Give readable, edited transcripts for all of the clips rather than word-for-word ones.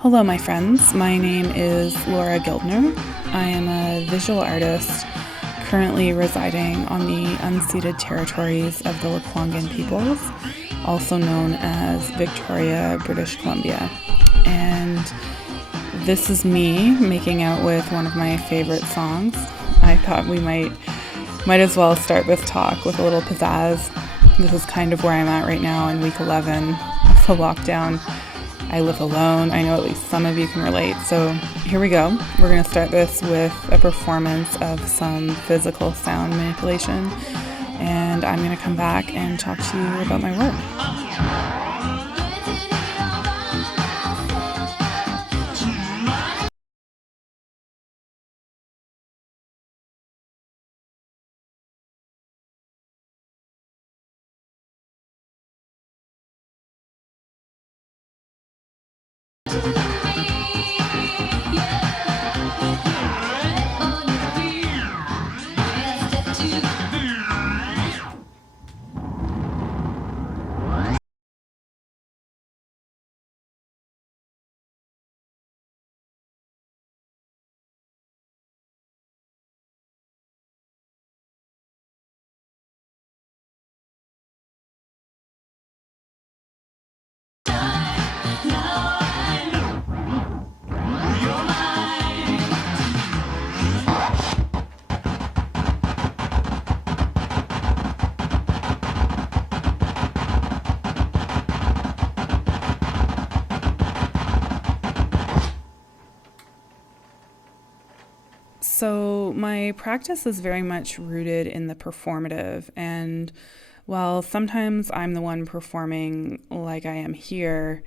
Hello, my friends. My name is Laura Gildner. I am a visual artist currently residing on the unceded territories of the Lekwungen peoples, also known as Victoria, British Columbia. And this is me making out with one of my favorite songs. I thought we might as well start this talk with a little pizzazz. This is kind of where I'm at right now in week 11 of the lockdown. I live alone. I know at least some of you can relate. So here we go. We're going to start this with a performance of some physical sound manipulation. And I'm going to come back and talk to you about my work. So my practice is very much rooted in the performative, and while sometimes I'm the one performing like I am here,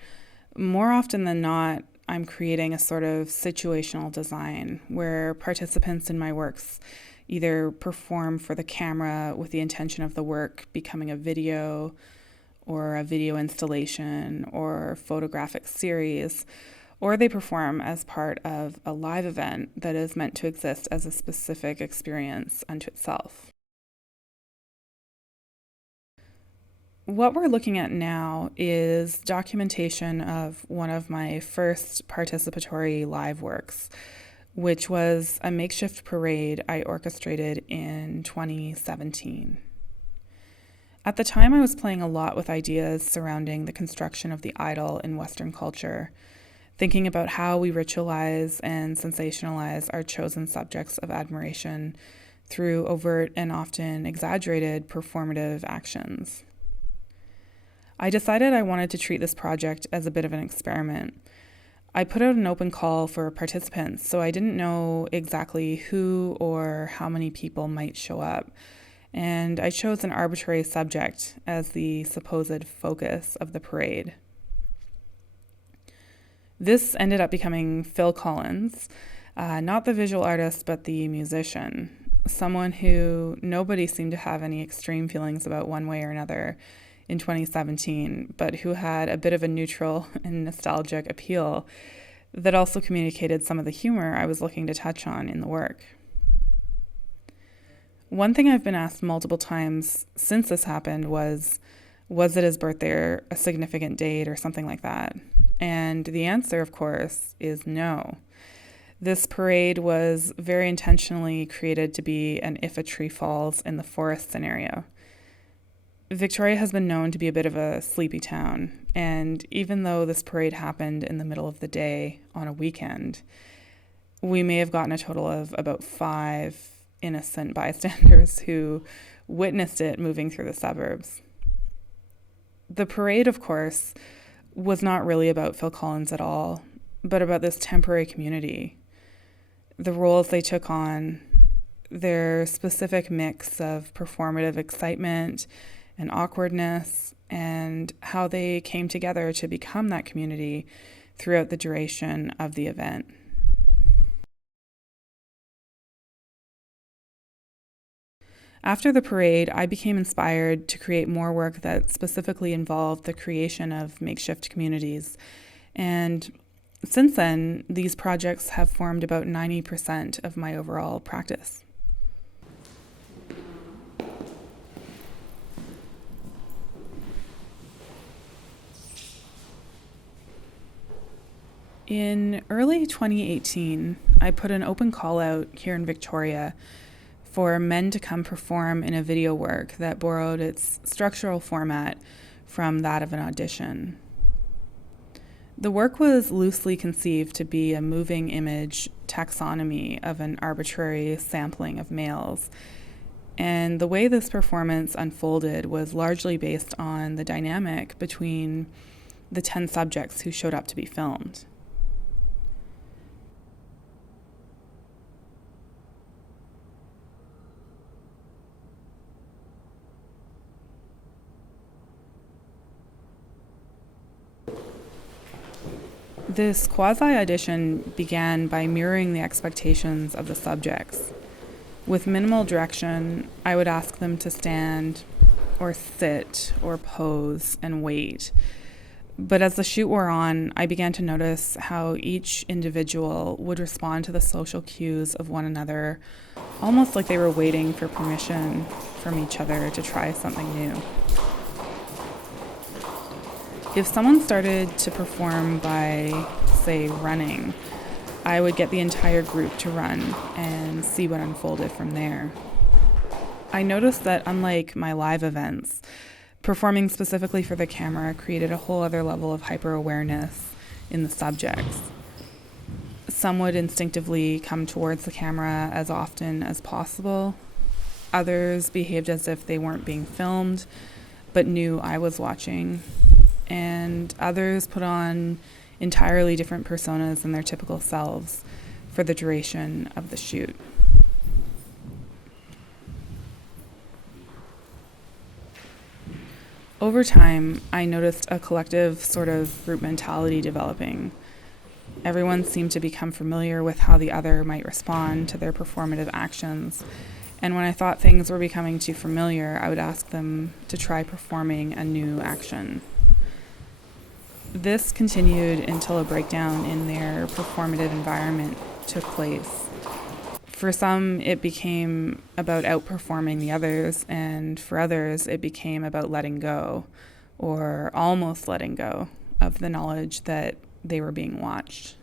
more often than not, I'm creating a sort of situational design where participants in my works either perform for the camera with the intention of the work becoming a video or a video installation or photographic series, or they perform as part of a live event that is meant to exist as a specific experience unto itself. What we're looking at now is documentation of one of my first participatory live works, which was a makeshift parade I orchestrated in 2017. At the time, I was playing a lot with ideas surrounding the construction of the idol in Western culture, thinking about how we ritualize and sensationalize our chosen subjects of admiration through overt and often exaggerated performative actions. I decided I wanted to treat this project as a bit of an experiment. I put out an open call for participants, so I didn't know exactly who or how many people might show up, and I chose an arbitrary subject as the supposed focus of the parade. This ended up becoming Phil Collins, not the visual artist, but the musician, someone who nobody seemed to have any extreme feelings about one way or another in 2017, but who had a bit of a neutral and nostalgic appeal that also communicated some of the humor I was looking to touch on in the work. One thing I've been asked multiple times since this happened was it his birthday or a significant date or something like that? And the answer, of course, is no. This parade was very intentionally created to be an if a tree falls in the forest scenario. Victoria has been known to be a bit of a sleepy town, and even though this parade happened in the middle of the day on a weekend, we may have gotten a total of about 5 innocent bystanders who witnessed it moving through the suburbs. The parade, of course, was not really about Phil Collins at all, but about this temporary community, the roles they took on, their specific mix of performative excitement and awkwardness, and how they came together to become that community throughout the duration of the event. After the parade, I became inspired to create more work that specifically involved the creation of makeshift communities. And since then, these projects have formed about 90% of my overall practice. In early 2018, I put an open call out here in Victoria for men to come perform in a video work that borrowed its structural format from that of an audition. The work was loosely conceived to be a moving image taxonomy of an arbitrary sampling of males, and the way this performance unfolded was largely based on the dynamic between the 10 subjects who showed up to be filmed. This quasi-audition began by mirroring the expectations of the subjects. With minimal direction, I would ask them to stand or sit or pose and wait. But as the shoot wore on, I began to notice how each individual would respond to the social cues of one another, almost like they were waiting for permission from each other to try something new. If someone started to perform by, say, running, I would get the entire group to run and see what unfolded from there. I noticed that unlike my live events, performing specifically for the camera created a whole other level of hyper-awareness in the subjects. Some would instinctively come towards the camera as often as possible. Others behaved as if they weren't being filmed, but knew I was watching. And others put on entirely different personas than their typical selves for the duration of the shoot. Over time, I noticed a collective sort of group mentality developing. Everyone seemed to become familiar with how the other might respond to their performative actions. And when I thought things were becoming too familiar, I would ask them to try performing a new action. This continued until a breakdown in their performative environment took place. For some, it became about outperforming the others, and for others, it became about letting go, or almost letting go, of the knowledge that they were being watched.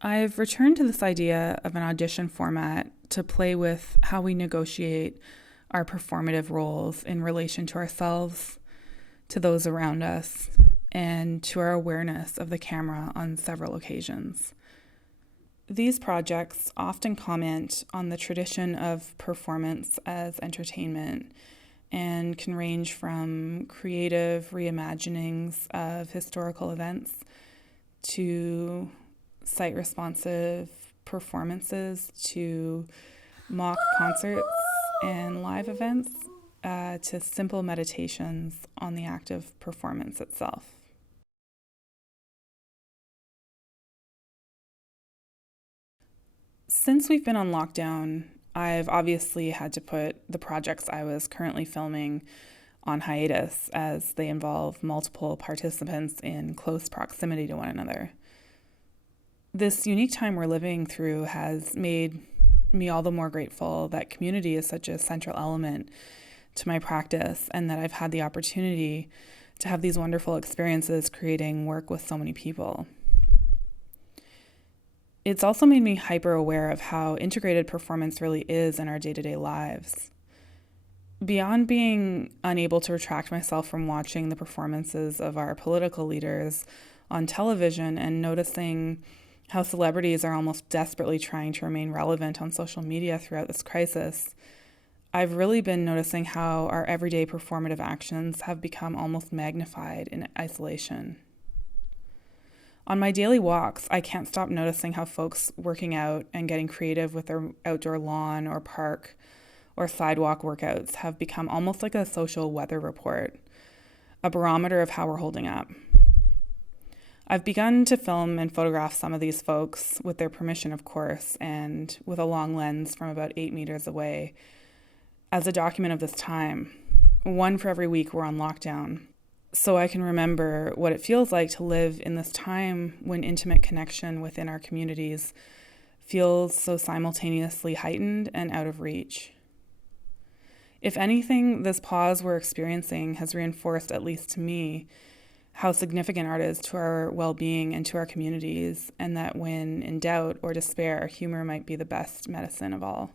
I've returned to this idea of an audition format to play with how we negotiate our performative roles in relation to ourselves, to those around us, and to our awareness of the camera on several occasions. These projects often comment on the tradition of performance as entertainment and can range from creative reimaginings of historical events to site-responsive performances to mock concerts and live events to simple meditations on the act of performance itself. Since we've been on lockdown, I've obviously had to put the projects I was currently filming on hiatus as they involve multiple participants in close proximity to one another. This unique time we're living through has made me all the more grateful that community is such a central element to my practice and that I've had the opportunity to have these wonderful experiences creating work with so many people. It's also made me hyper aware of how integrated performance really is in our day-to-day lives. Beyond being unable to retract myself from watching the performances of our political leaders on television and noticing how celebrities are almost desperately trying to remain relevant on social media throughout this crisis, I've really been noticing how our everyday performative actions have become almost magnified in isolation. On my daily walks, I can't stop noticing how folks working out and getting creative with their outdoor lawn or park or sidewalk workouts have become almost like a social weather report, a barometer of how we're holding up. I've begun to film and photograph some of these folks, with their permission, of course, and with a long lens from about 8 meters away, as a document of this time, one for every week we're on lockdown, so I can remember what it feels like to live in this time when intimate connection within our communities feels so simultaneously heightened and out of reach. If anything, this pause we're experiencing has reinforced, at least to me, how significant art is to our well-being and to our communities, and that when in doubt or despair, humor might be the best medicine of all.